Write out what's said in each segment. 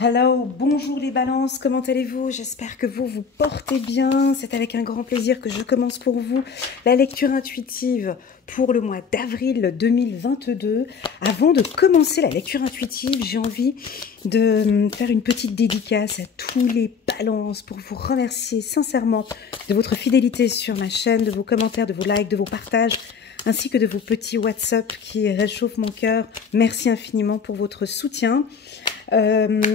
Hello, bonjour les balances, comment allez-vous? J'espère que vous vous portez bien. C'est avec un grand plaisir que je commence pour vous la lecture intuitive pour le mois d'avril 2022. Avant de commencer la lecture intuitive, j'ai envie de faire une petite dédicace à tous les balances pour vous remercier sincèrement de votre fidélité sur ma chaîne, de vos commentaires, de vos likes, de vos partages, ainsi que de vos petits WhatsApp qui réchauffent mon cœur. Merci infiniment pour votre soutien.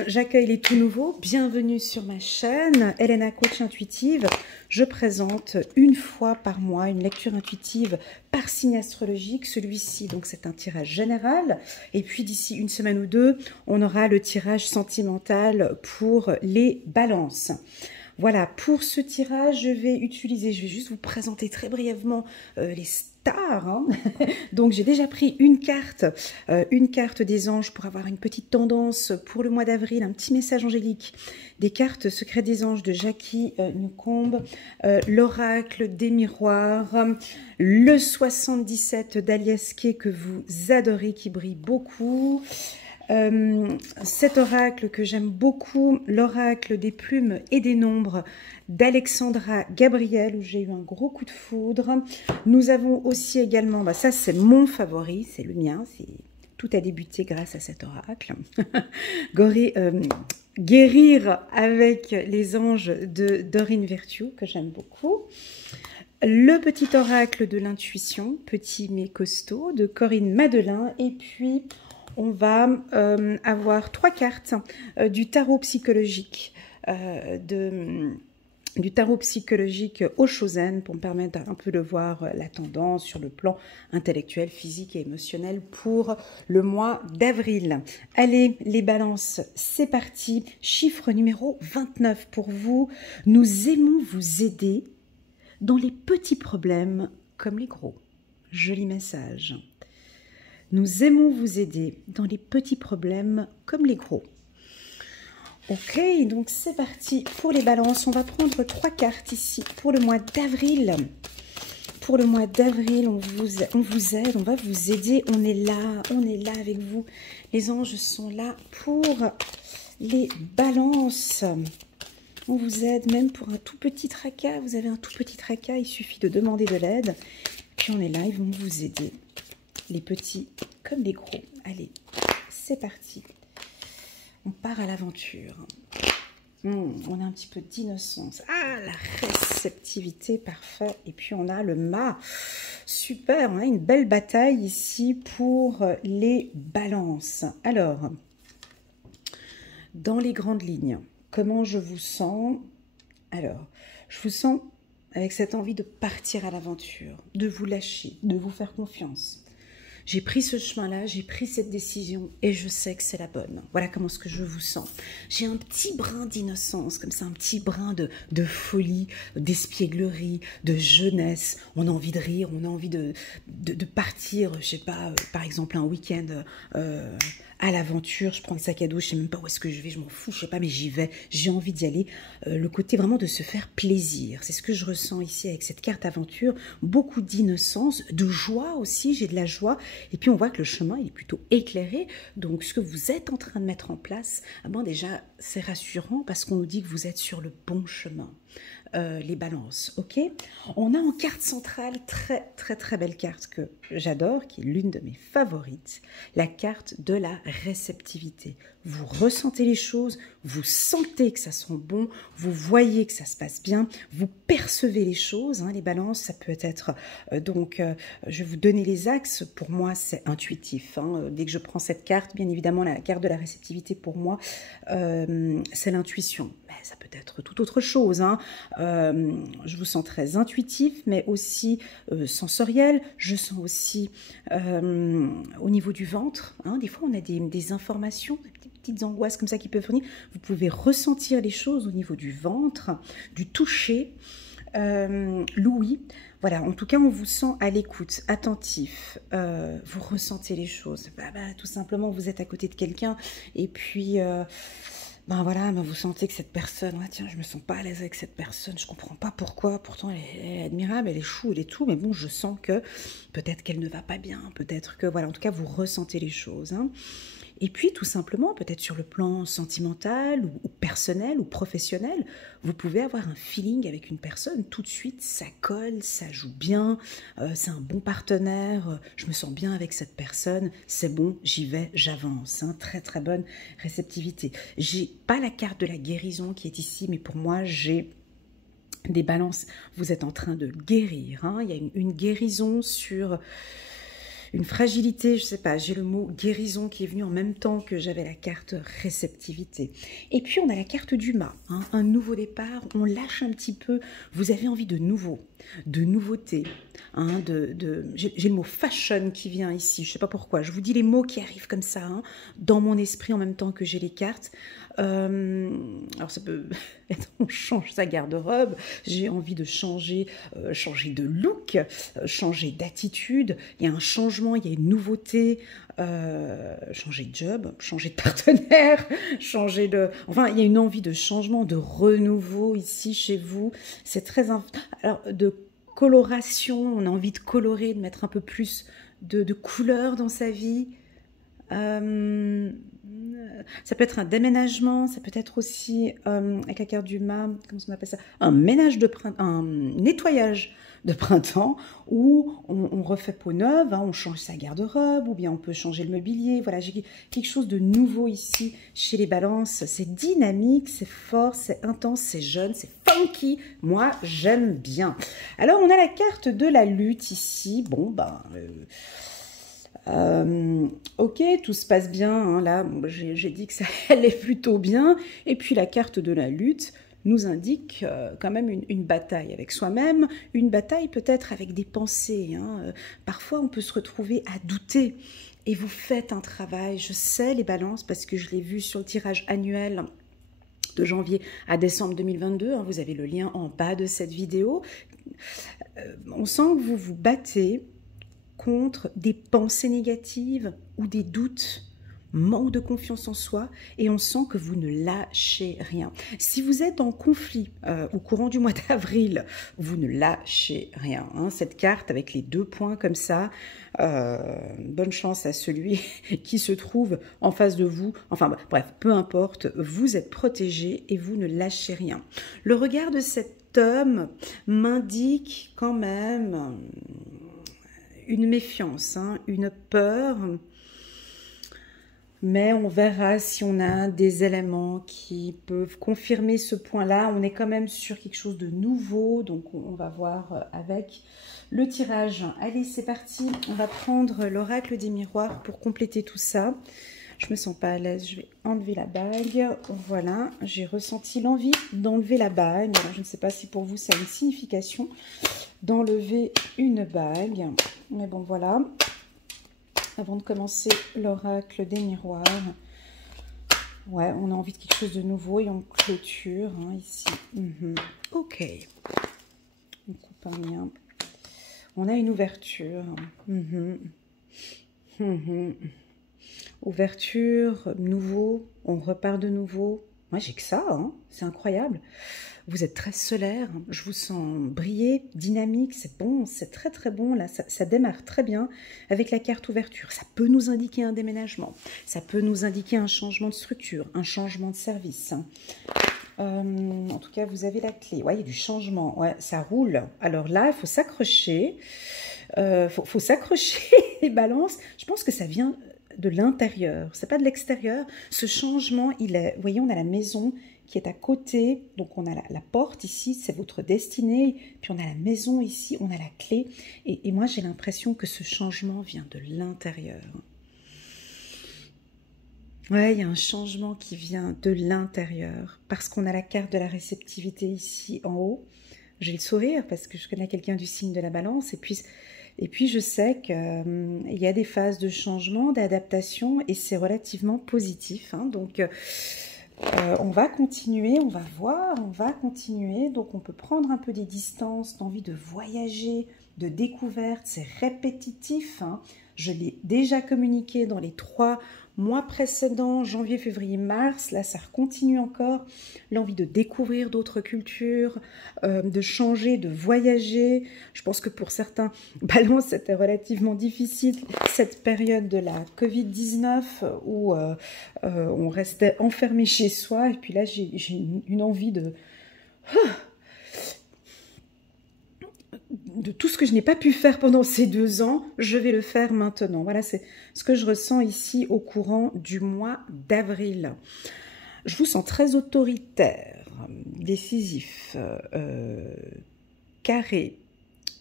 J'accueille les tout nouveaux. Bienvenue sur ma chaîne, Elena Coach Intuitive. Je présente une fois par mois une lecture intuitive par signe astrologique. Celui-ci, donc, c'est un tirage général. Et puis, d'ici une semaine ou deux, on aura le tirage sentimental pour les balances. Voilà, pour ce tirage, je vais juste vous présenter très brièvement les stars. Hein. Donc, j'ai déjà pris une carte des anges pour avoir une petite tendance pour le mois d'avril, un petit message angélique, des cartes secrets des anges de Jackie Newcombe, l'oracle des miroirs, le 77 d'Alias Kay que vous adorez, qui brille beaucoup. Cet oracle que j'aime beaucoup, l'oracle des plumes et des nombres d'Alexandra Gabriel, où j'ai eu un gros coup de foudre. Nous avons aussi également, ça c'est mon favori, c'est le mien, tout a débuté grâce à cet oracle. Guérir avec les anges de Dorine Virtue, que j'aime beaucoup. Le petit oracle de l'intuition, petit mais costaud, de Corinne Madelin. Et puis, on va avoir 3 cartes du tarot psychologique du tarot psychologique Oshozen pour me permettre un peu de voir la tendance sur le plan intellectuel, physique et émotionnel pour le mois d'avril. Allez, les balances, c'est parti. Chiffre numéro 29 pour vous. Nous aimons vous aider dans les petits problèmes comme les gros. Joli message. Nous aimons vous aider dans les petits problèmes comme les gros. Ok, donc c'est parti pour les balances. On va prendre 3 cartes ici pour le mois d'avril. Pour le mois d'avril, on vous aide, on va vous aider. On est là avec vous. Les anges sont là pour les balances. On vous aide même pour un tout petit tracas. Vous avez un tout petit tracas, il suffit de demander de l'aide. Puis on est là, ils vont vous aider. Les petits comme les gros. Allez, c'est parti. On part à l'aventure. On a un petit peu d'innocence. Ah, la réceptivité, parfait. Et puis on a le mât. Super, on a une belle bataille ici pour les balances. Alors, dans les grandes lignes, comment je vous sens? Alors, je vous sens avec cette envie de partir à l'aventure, de vous lâcher, de vous faire confiance. J'ai pris ce chemin-là, j'ai pris cette décision et je sais que c'est la bonne. Voilà comment est-ce que je vous sens. J'ai un petit brin d'innocence, comme ça, un petit brin de folie, d'espièglerie, de jeunesse. On a envie de rire, on a envie de partir, je sais pas, par exemple un week-end à l'aventure. Je prends le sac à dos, je sais même pas où est-ce que je vais, je m'en fous, je sais pas, mais j'y vais. J'ai envie d'y aller. Le côté vraiment de se faire plaisir. C'est ce que je ressens ici avec cette carte aventure. Beaucoup d'innocence, de joie aussi, j'ai de la joie. Et puis on voit que le chemin il est plutôt éclairé, donc ce que vous êtes en train de mettre en place, déjà c'est rassurant parce qu'on nous dit que vous êtes sur le bon chemin. Les balances, ok. On a en carte centrale, très belle carte que j'adore, qui est l'une de mes favorites, la carte de la réceptivité. Vous ressentez les choses, vous sentez que ça sent bon, vous voyez que ça se passe bien, vous percevez les choses, hein, les balances, ça peut être, je vais vous donner les axes, pour moi c'est intuitif, hein. Dès que je prends cette carte, bien évidemment la carte de la réceptivité pour moi, c'est l'intuition, mais ça peut être tout autre chose, hein. Je vous sens très intuitif, mais aussi sensoriel. Je sens aussi au niveau du ventre. Hein, des fois, on a des informations, des petites angoisses comme ça qui peuvent venir. Vous pouvez ressentir les choses au niveau du ventre, du toucher, l'ouïe. Voilà, en tout cas, on vous sent à l'écoute, attentif. Vous ressentez les choses. Tout simplement, vous êtes à côté de quelqu'un et puis... vous sentez que cette personne, tiens, je me sens pas à l'aise avec cette personne, je comprends pas pourquoi, pourtant elle est admirable, elle est chou, elle est tout, mais bon, je sens que peut-être qu'elle ne va pas bien, peut-être que, voilà, en tout cas, vous ressentez les choses, hein. Et puis, tout simplement, peut-être sur le plan sentimental ou personnel ou professionnel, vous pouvez avoir un feeling avec une personne. Tout de suite, ça colle, ça joue bien, c'est un bon partenaire, je me sens bien avec cette personne, c'est bon, j'y vais, j'avance. Hein, très, très bonne réceptivité. J'ai pas la carte de la guérison qui est ici, mais pour moi, j'ai des balances. Vous êtes en train de guérir. Hein, il y a une guérison sur une fragilité, je sais pas, j'ai le mot guérison qui est venu en même temps que j'avais la carte réceptivité. Et puis on a la carte du mât, hein, un nouveau départ, on lâche un petit peu, vous avez envie de nouveau, de nouveauté, hein, j'ai le mot fashion qui vient ici, je sais pas pourquoi, je vous dis les mots qui arrivent comme ça, hein, dans mon esprit en même temps que j'ai les cartes. Alors ça peut être, on change sa garde-robe, j'ai envie de changer de look, changer d'attitude, il y a un changement, il y a une nouveauté, changer de job, changer de partenaire, enfin il y a une envie de changement, de renouveau ici chez vous, c'est très, alors de coloration, on a envie de colorer, de mettre un peu plus de couleur dans sa vie. Ça peut être un déménagement, ça peut être aussi, avec la carte du mât, comment on appelle ça, un nettoyage de printemps, où on refait peau neuve, hein, on change sa garde-robe, ou bien on peut changer le mobilier. Voilà, j'ai quelque chose de nouveau ici chez les balances. C'est dynamique, c'est fort, c'est intense, c'est jeune, c'est funky. Moi, j'aime bien. Alors, on a la carte de la lutte ici. Bon, ben... ok, tout se passe bien, hein, là, j'ai dit que ça allait plutôt bien, et puis la carte de la lutte nous indique quand même une bataille avec soi-même, une bataille peut-être avec des pensées, hein. Parfois on peut se retrouver à douter, et vous faites un travail, je sais les balances, parce que je l'ai vu sur le tirage annuel de janvier à décembre 2022, hein, vous avez le lien en bas de cette vidéo, on sent que vous vous battez contre des pensées négatives ou des doutes, manque de confiance en soi, et on sent que vous ne lâchez rien. Si vous êtes en conflit au courant du mois d'avril, vous ne lâchez rien. Hein. Cette carte avec les 2 points comme ça, bonne chance à celui qui se trouve en face de vous. Enfin bref, peu importe, vous êtes protégé et vous ne lâchez rien. Le regard de cet homme m'indique quand même une méfiance, hein, une peur, mais on verra si on a des éléments qui peuvent confirmer ce point-là. On est quand même sur quelque chose de nouveau, donc on va voir avec le tirage. Allez, c'est parti, on va prendre l'oracle des miroirs pour compléter tout ça. Je me sens pas à l'aise, je vais enlever la bague. Voilà, j'ai ressenti l'envie d'enlever la bague. Alors, je ne sais pas si pour vous ça a une signification d'enlever une bague. Mais bon, voilà. Avant de commencer l'oracle des miroirs, ouais, on a envie de quelque chose de nouveau et on clôture, hein, ici. Ok. On coupe un lien. On a une ouverture. Ouverture, nouveau, on repart de nouveau. Moi, j'ai que ça, hein, c'est incroyable. Vous êtes très solaire, je vous sens briller, dynamique, c'est bon, c'est très très bon, là, ça démarre très bien avec la carte ouverture. Ça peut nous indiquer un déménagement, ça peut nous indiquer un changement de structure, un changement de service. En tout cas, vous avez la clé. Ouais, il y a du changement, ouais, ça roule. Alors là, il faut s'accrocher, faut s'accrocher les balances. Je pense que ça vient de l'intérieur, c'est pas de l'extérieur. Ce changement, il est, vous voyez, on a la maison qui est à côté, donc on a la porte ici, c'est votre destinée, puis on a la maison ici, on a la clé, et moi j'ai l'impression que ce changement vient de l'intérieur. Ouais, il y a un changement qui vient de l'intérieur, parce qu'on a la carte de la réceptivité ici en haut. J'ai le sourire parce que je connais quelqu'un du signe de la balance, et puis je sais qu'il y a des phases de changement, d'adaptation, et c'est relativement positif, hein, donc... on va continuer, on va voir, on va continuer. Donc, on peut prendre un peu des distances, d'envie de voyager, de découverte. C'est répétitif, hein. Je l'ai déjà communiqué dans les 3 mois précédents, janvier, février, mars, là ça continue encore, l'envie de découvrir d'autres cultures, de changer, de voyager. Je pense que pour certains balances, c'était relativement difficile, cette période de la Covid-19 où on restait enfermé chez soi, et puis là j'ai une envie de tout ce que je n'ai pas pu faire pendant ces 2 ans, je vais le faire maintenant. Voilà, c'est ce que je ressens ici au courant du mois d'avril. Je vous sens très autoritaire, décisif, carré.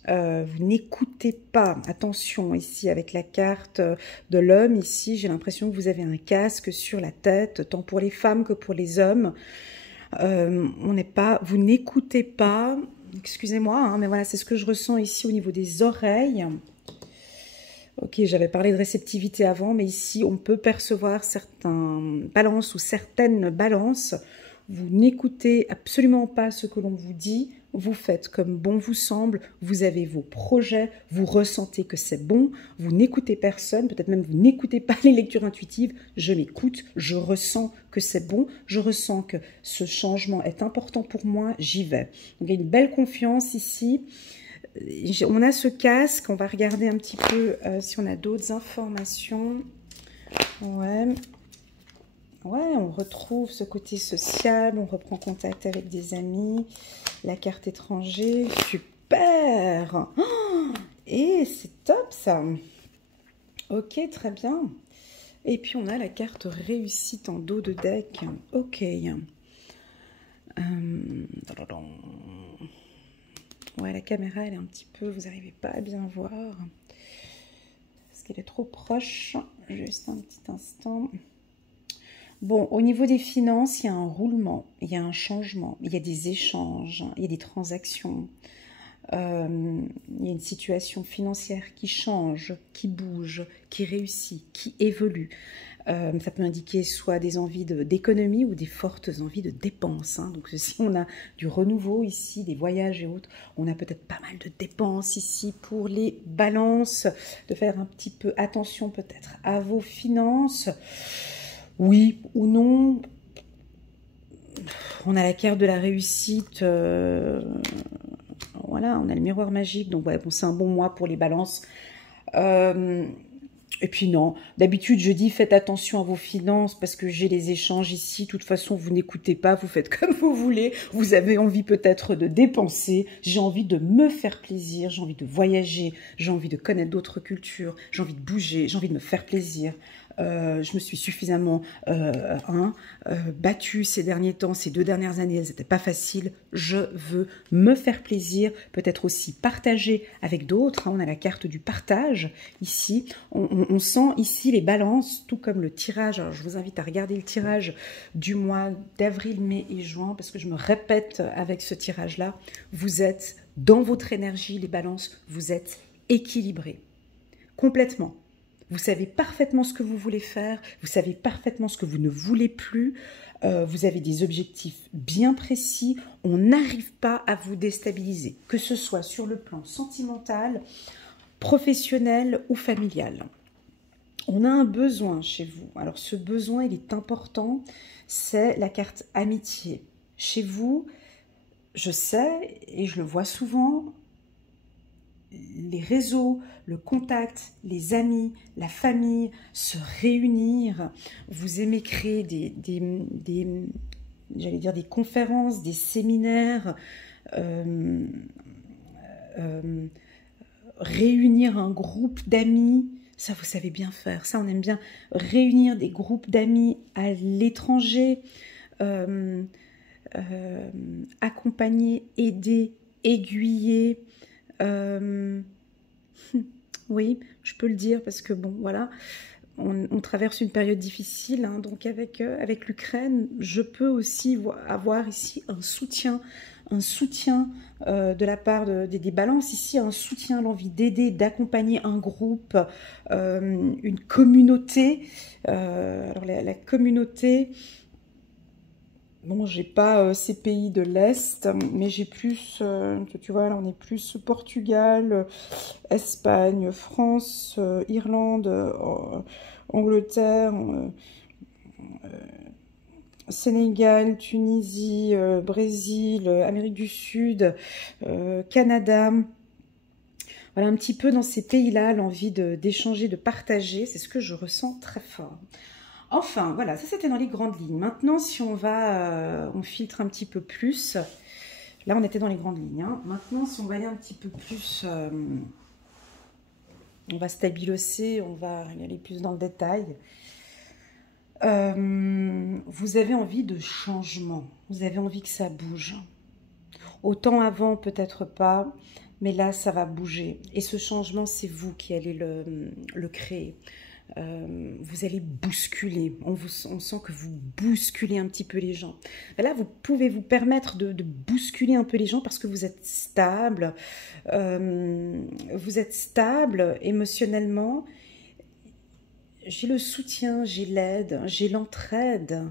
Vous n'écoutez pas, attention ici avec la carte de l'homme, ici j'ai l'impression que vous avez un casque sur la tête, tant pour les femmes que pour les hommes. Vous n'écoutez pas, excusez-moi, hein, mais voilà, c'est ce que je ressens ici au niveau des oreilles. Ok, j'avais parlé de réceptivité avant, mais ici, on peut percevoir certains balances ou certaines balances. Vous n'écoutez absolument pas ce que l'on vous dit, vous faites comme bon vous semble, vous avez vos projets, vous ressentez que c'est bon, vous n'écoutez personne, peut-être même vous n'écoutez pas les lectures intuitives, je m'écoute, je ressens que c'est bon, je ressens que ce changement est important pour moi, j'y vais. Donc il y a une belle confiance ici. On a ce casque, on va regarder un petit peu si on a d'autres informations. Ouais, on retrouve ce côté social, on reprend contact avec des amis, la carte étranger, super. Oh, et c'est top ça. Ok, très bien. Et puis on a la carte réussite en dos de deck. Ok. Ouais, la caméra, elle est un petit peu... Vous n'arrivez pas à bien voir. Parce qu'elle est trop proche. Juste un petit instant. Bon, au niveau des finances, il y a un roulement, il y a un changement, il y a des échanges, il y a des transactions. Il y a une situation financière qui change, qui bouge, qui réussit, qui évolue. Ça peut indiquer soit des envies d'économie ou des fortes envies de dépenses. Hein. Donc si on a du renouveau ici, des voyages et autres, on a peut-être pas mal de dépenses ici pour les balances, de faire un petit peu attention peut-être à vos finances. Oui ou non. On a la carte de la réussite. Voilà, on a le miroir magique. Donc, ouais, bon, c'est un bon mois pour les balances. Et puis non, d'habitude je dis faites attention à vos finances parce que j'ai les échanges ici, de toute façon vous n'écoutez pas, vous faites comme vous voulez, vous avez envie peut-être de dépenser, j'ai envie de me faire plaisir, j'ai envie de voyager, j'ai envie de connaître d'autres cultures, j'ai envie de bouger, j'ai envie de me faire plaisir. Je me suis suffisamment battue ces derniers temps, ces 2 dernières années, elles n'étaient pas faciles. Je veux me faire plaisir, peut-être aussi partager avec d'autres. Hein, on a la carte du partage ici. On sent ici les balances, tout comme le tirage. Alors, je vous invite à regarder le tirage du mois d'avril, mai et juin, parce que je me répète avec ce tirage-là. Vous êtes dans votre énergie, les balances, vous êtes équilibrés, complètement. Vous savez parfaitement ce que vous voulez faire, vous savez parfaitement ce que vous ne voulez plus, vous avez des objectifs bien précis, on n'arrive pas à vous déstabiliser, que ce soit sur le plan sentimental, professionnel ou familial. On a un besoin chez vous, alors ce besoin il est important, c'est la carte amitié. Chez vous, je sais et je le vois souvent, les réseaux, le contact, les amis, la famille, se réunir. Vous aimez créer j'allais dire des conférences, des séminaires, réunir un groupe d'amis. Ça, vous savez bien faire. Ça, on aime bien réunir des groupes d'amis à l'étranger, accompagner, aider, aiguiller. Oui, je peux le dire parce que bon, voilà, on traverse une période difficile, hein, donc avec l'Ukraine, je peux aussi avoir ici un soutien de la part des balances, ici un soutien, l'envie d'aider, d'accompagner un groupe, une communauté. Alors la communauté... Bon, j'ai pas ces pays de l'Est, mais j'ai plus, tu vois, là on est plus Portugal, Espagne, France, Irlande, Angleterre, Sénégal, Tunisie, Brésil, Amérique du Sud, Canada. Voilà, un petit peu dans ces pays-là, l'envie d'échanger, de partager, c'est ce que je ressens très fort. Enfin, voilà, ça c'était dans les grandes lignes. Maintenant, si on va, on filtre un petit peu plus. Là, on était dans les grandes lignes. Hein. Maintenant, si on va aller un petit peu plus, on va stabiliser, on va y aller plus dans le détail. Vous avez envie de changement, vous avez envie que ça bouge. Autant avant, peut-être pas, mais là, ça va bouger. Et ce changement, c'est vous qui allez le créer. Vous allez bousculer, on sent que vous bousculez un petit peu les gens. Et là, vous pouvez vous permettre de bousculer un peu les gens parce que vous êtes stable émotionnellement. J'ai le soutien, j'ai l'aide, j'ai l'entraide.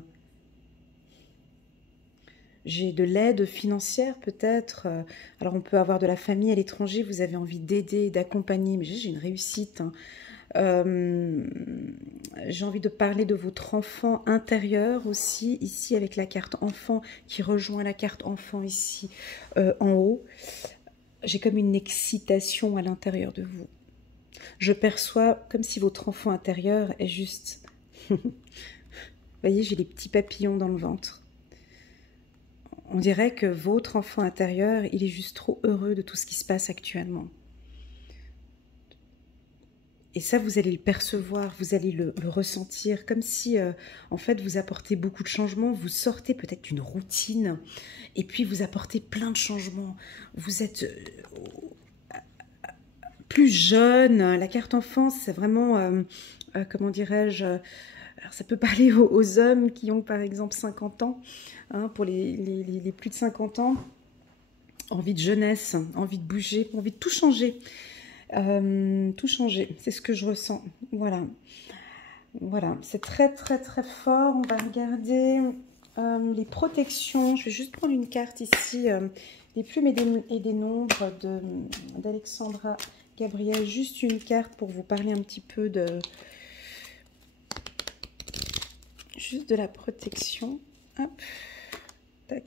J'ai de l'aide financière peut-être. Alors on peut avoir de la famille à l'étranger, vous avez envie d'aider, d'accompagner, mais j'ai une réussite. Hein. J'ai envie de parler de votre enfant intérieur aussi, ici avec la carte enfant qui rejoint la carte enfant ici en haut. J'ai comme une excitation à l'intérieur de vous. Je perçois comme si votre enfant intérieur est juste... Vous voyez, j'ai les petits papillons dans le ventre. On dirait que votre enfant intérieur, il est juste trop heureux de tout ce qui se passe actuellement. Et ça, vous allez le percevoir, vous allez le ressentir, comme si, en fait, vous apportez beaucoup de changements, vous sortez peut-être d'une routine, et puis vous apportez plein de changements. Vous êtes plus jeune, la carte enfance, c'est vraiment, comment dirais-je, alors ça peut parler aux hommes qui ont par exemple 50 ans, hein, pour les plus de 50 ans, envie de jeunesse, envie de bouger, envie de tout changer. C'est ce que je ressens. Voilà, voilà, c'est très très très fort. On va regarder les protections. Je vais juste prendre une carte ici, des plumes et des nombres d'Alexandra Gabriel. Juste une carte pour vous parler un petit peu juste de la protection. Hop, tac.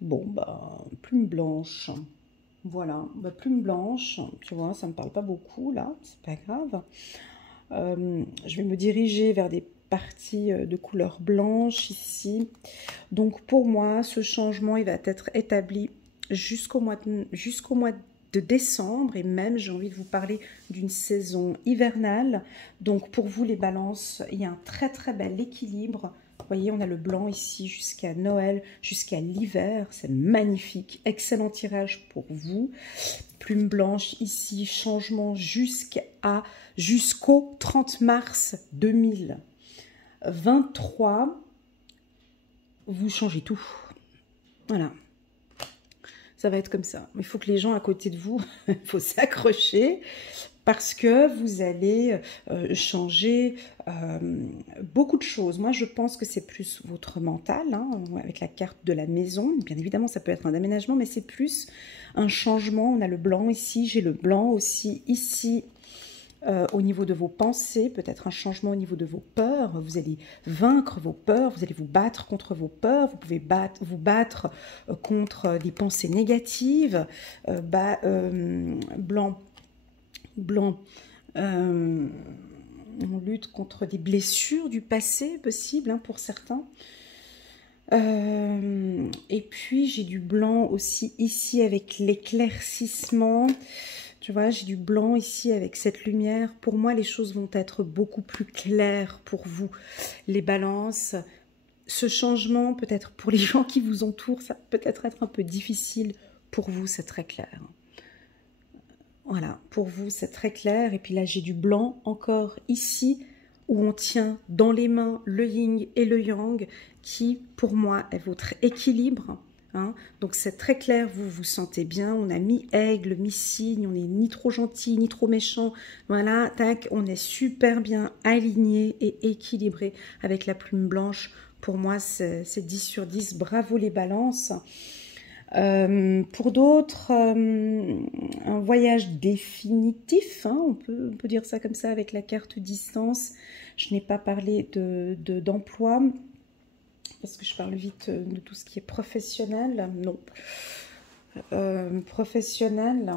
Bon, bah, plume blanche. Voilà, bah, plume blanche, tu vois, ça ne me parle pas beaucoup là, c'est pas grave. Je vais me diriger vers des parties de couleur blanche ici. Donc pour moi, ce changement, il va être établi jusqu'au mois de décembre, et même j'ai envie de vous parler d'une saison hivernale. Donc pour vous les balances, il y a un très très bel équilibre. Vous voyez, on a le blanc ici jusqu'à Noël, jusqu'à l'hiver. C'est magnifique. Excellent tirage pour vous. Plume blanche ici, changement jusqu'au 30 mars 2023. Vous changez tout. Voilà. Ça va être comme ça. Il faut que les gens à côté de vous, il faut s'accrocher. Parce que vous allez changer beaucoup de choses. Moi, je pense que c'est plus votre mental, hein, avec la carte de la maison. Bien évidemment, ça peut être un aménagement, mais c'est plus un changement. On a le blanc ici, j'ai le blanc aussi ici, au niveau de vos pensées, peut-être un changement au niveau de vos peurs. Vous allez vaincre vos peurs, vous allez vous battre contre vos peurs, vous pouvez vous battre contre des pensées négatives. Blanc, on lutte contre des blessures du passé possible, hein, pour certains. Et puis j'ai du blanc aussi ici avec l'éclaircissement. Tu vois, j'ai du blanc ici avec cette lumière. Pour moi, les choses vont être beaucoup plus claires pour vous. Les balances, ce changement, peut-être pour les gens qui vous entourent, ça peut être un peu difficile. Pour vous, c'est très clair. Voilà, pour vous, c'est très clair. Et puis là, j'ai du blanc encore ici, où on tient dans les mains le yin et le yang, qui, pour moi, est votre équilibre. Hein. Donc, c'est très clair, vous vous sentez bien. On a mi-aigle, mi-cygne, on n'est ni trop gentil, ni trop méchant. Voilà, tac, on est super bien aligné et équilibré avec la plume blanche. Pour moi, c'est 10 sur 10. Bravo les balances. Pour d'autres, un voyage définitif, hein, on peut dire ça comme ça avec la carte distance. Je n'ai pas parlé d'emploi, parce que je parle vite de tout ce qui est professionnel. Non. Professionnel.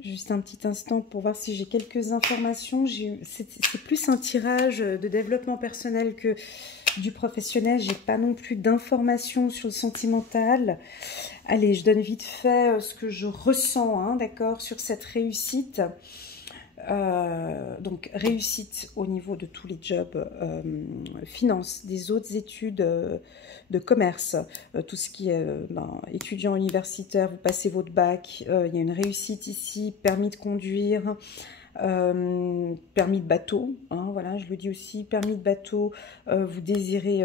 Juste un petit instant pour voir si j'ai quelques informations. C'est plus un tirage de développement personnel que du professionnel. J'ai pas non plus d'informations sur le sentimental. Allez, je donne vite fait ce que je ressens, hein, d'accord, sur cette réussite. Donc réussite au niveau de tous les jobs, finance, des autres études de commerce, tout ce qui est étudiant universitaire, vous passez votre bac, il y a une réussite ici, permis de conduire, permis de bateau, hein, voilà, je le dis aussi, permis de bateau, vous désirez,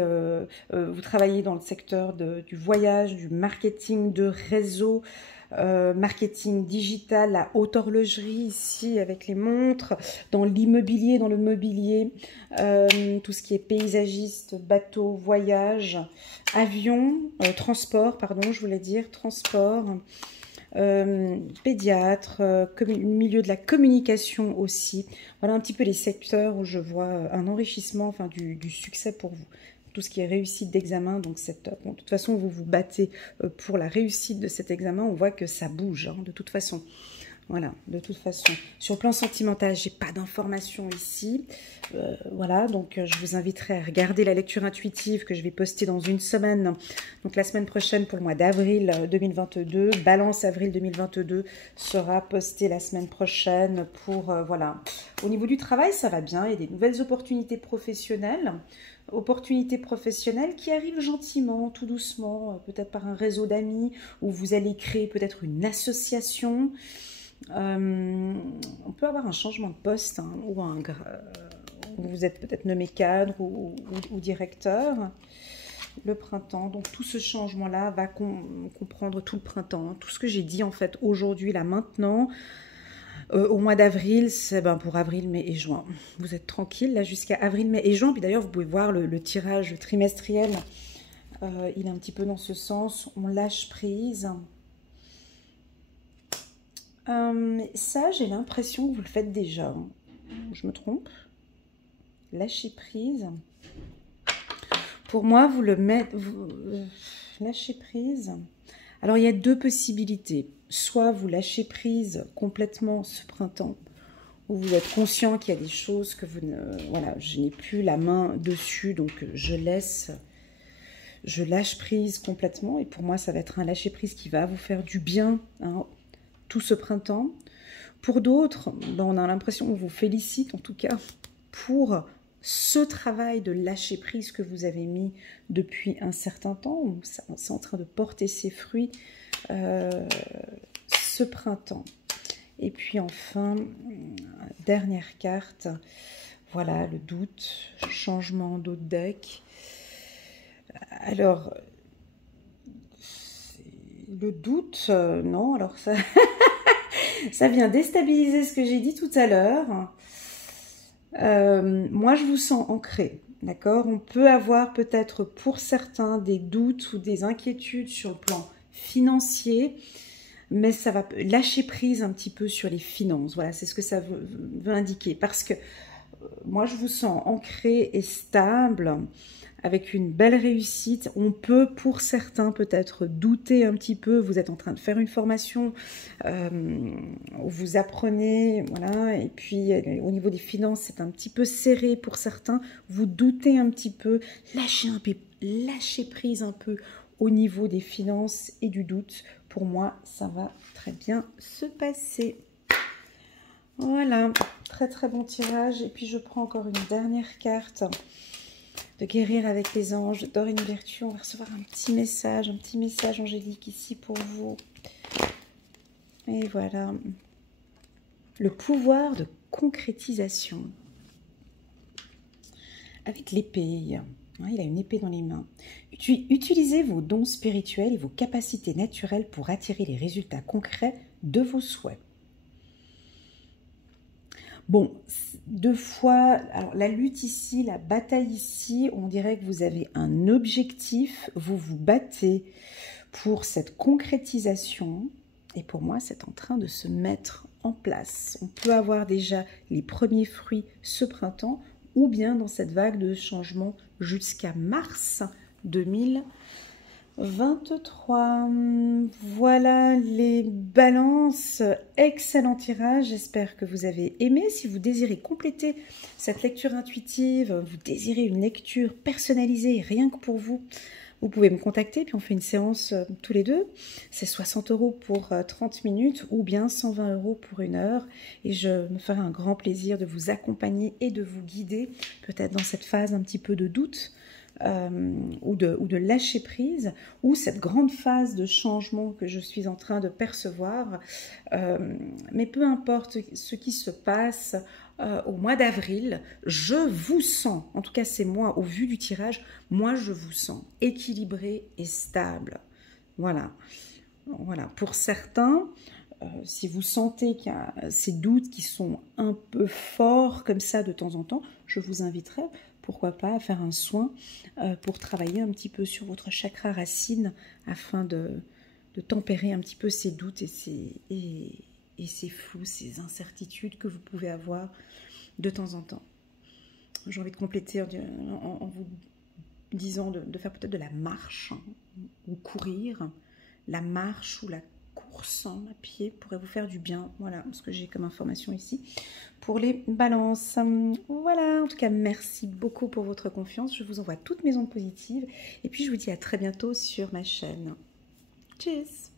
vous travaillez dans le secteur du voyage, du marketing, de réseau, marketing digital, la haute horlogerie ici avec les montres, dans l'immobilier, dans le mobilier, tout ce qui est paysagiste, bateau, voyage, avion, transport, pardon, je voulais dire, transport, pédiatre, milieu de la communication aussi. Voilà un petit peu les secteurs où je vois un enrichissement, enfin du succès pour vous. Tout ce qui est réussite d'examen, donc bon, de toute façon vous vous battez pour la réussite de cet examen, on voit que ça bouge, hein, de toute façon. Voilà, de toute façon. Sur le plan sentimental, j'ai pas d'informations ici. Voilà, donc je vous inviterai à regarder la lecture intuitive que je vais poster dans une semaine. Donc la semaine prochaine pour le mois d'avril 2022. Balance avril 2022 sera postée la semaine prochaine pour, voilà. Au niveau du travail, ça va bien. Il y a des nouvelles opportunités professionnelles. Opportunités professionnelles qui arrivent gentiment, tout doucement, peut-être par un réseau d'amis, où vous allez créer peut-être une association. On peut avoir un changement de poste, hein, ou vous êtes peut-être nommé cadre ou directeur. Le printemps, donc tout ce changement-là va comprendre tout le printemps. Hein. Tout ce que j'ai dit en fait aujourd'hui, là maintenant, au mois d'avril, c'est pour avril, mai et juin. Vous êtes tranquille là jusqu'à avril, mai et juin. Puis d'ailleurs, vous pouvez voir le tirage trimestriel. Il est un petit peu dans ce sens. On lâche prise. Ça, j'ai l'impression que vous le faites déjà. Je me trompe? Lâcher prise. Pour moi, vous le mettez... lâcher prise. Alors, il y a deux possibilités. Soit vous lâchez prise complètement ce printemps, où vous êtes conscient qu'il y a des choses que vous ne... Voilà, je n'ai plus la main dessus, donc je lâche prise complètement. Et pour moi, ça va être un lâcher prise qui va vous faire du bien, hein, tout ce printemps. Pour d'autres, on a l'impression, on vous félicite en tout cas pour ce travail de lâcher prise que vous avez mis depuis un certain temps. C'est en train de porter ses fruits ce printemps. Et puis enfin, dernière carte, voilà, le doute, changement d'autre deck. Alors, le doute, non, alors ça... Ça vient déstabiliser ce que j'ai dit tout à l'heure. Moi, je vous sens ancré, d'accord? On peut avoir peut-être pour certains des doutes ou des inquiétudes sur le plan financier, mais ça va lâcher prise un petit peu sur les finances. Voilà, c'est ce que ça veut indiquer. Parce que moi, je vous sens ancré et stable, avec une belle réussite. On peut, pour certains, peut-être douter un petit peu. Vous êtes en train de faire une formation, vous apprenez, voilà. Et puis, au niveau des finances, c'est un petit peu serré pour certains. Vous doutez un petit peu. Lâchez prise un peu au niveau des finances et du doute. Pour moi, ça va très bien se passer. Voilà, très très bon tirage. Et puis, je prends encore une dernière carte de guérir avec les anges, d'or et une vertu. On va recevoir un petit message angélique ici pour vous. Et voilà. Le pouvoir de concrétisation. Avec l'épée. Il a une épée dans les mains. Utilisez vos dons spirituels et vos capacités naturelles pour attirer les résultats concrets de vos souhaits. Bon, 2 fois, alors la lutte ici, la bataille ici, on dirait que vous avez un objectif, vous vous battez pour cette concrétisation. Et pour moi, c'est en train de se mettre en place. On peut avoir déjà les premiers fruits ce printemps ou bien dans cette vague de changement jusqu'à mars 2023. Voilà les balances. Excellent tirage. J'espère que vous avez aimé. Si vous désirez compléter cette lecture intuitive, vous désirez une lecture personnalisée rien que pour vous, vous pouvez me contacter, puis on fait une séance tous les deux. C'est 60 € pour 30 minutes ou bien 120 € pour 1 heure. Et je me ferai un grand plaisir de vous accompagner et de vous guider, peut-être dans cette phase un petit peu de doute ou de lâcher prise, ou cette grande phase de changement que je suis en train de percevoir. Mais peu importe ce qui se passe, au mois d'avril, je vous sens, en tout cas c'est moi, au vu du tirage, moi je vous sens équilibré et stable. Voilà. Voilà. Pour certains, si vous sentez qu'il y a ces doutes qui sont un peu forts comme ça de temps en temps, je vous inviterai, pourquoi pas, à faire un soin pour travailler un petit peu sur votre chakra racine afin de tempérer un petit peu ces doutes et ces flous, ces incertitudes que vous pouvez avoir de temps en temps. J'ai envie de compléter en vous disant de faire peut-être de la marche ou courir. La marche ou la course à pied pourrait vous faire du bien. Voilà ce que j'ai comme information ici pour les balances. Voilà, en tout cas, merci beaucoup pour votre confiance. Je vous envoie toutes mes ondes positives et puis je vous dis à très bientôt sur ma chaîne. Tchuss!